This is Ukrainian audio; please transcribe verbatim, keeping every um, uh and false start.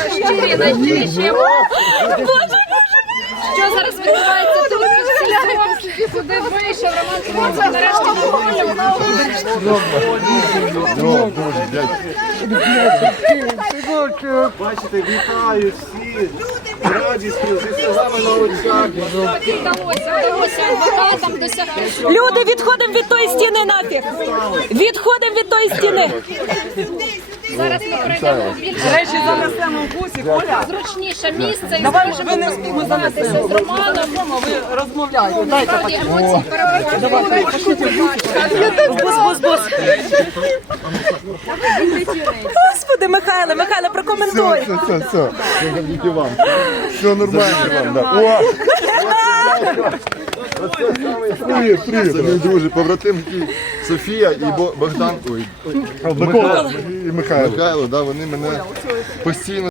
щирі, найщиріші. Що зараз відбувається тут? Сюди вийшов Роман Кривенко, нарешті на волю. Бачите, вітаю всі. Радісно, зі сльозами на очах. Тобі вдалося, вдалося адвокатам досягти. Люди, відходимо від тої стіни нафіг! Відходимо від тої стіни! Зараз ми пройдемо в більш Речі занесемо в бусі, Коля. зручніше місце і Давай, зможемо ви не поспілкуватися з Романом. Ви розмовляєте. Дайте Справді емоції переповнюють. Бус, бус, бус! Господи, Михайле, Михайле, прокоментуй! Все, все, все. Завдяки вам. Все нормально вам, да. О! Привіт, привіт. Це мій друже, побратимки Софія і Бо- Богдан. Ой, Михайло. І Михайло. Михайло, да, вони мене постійно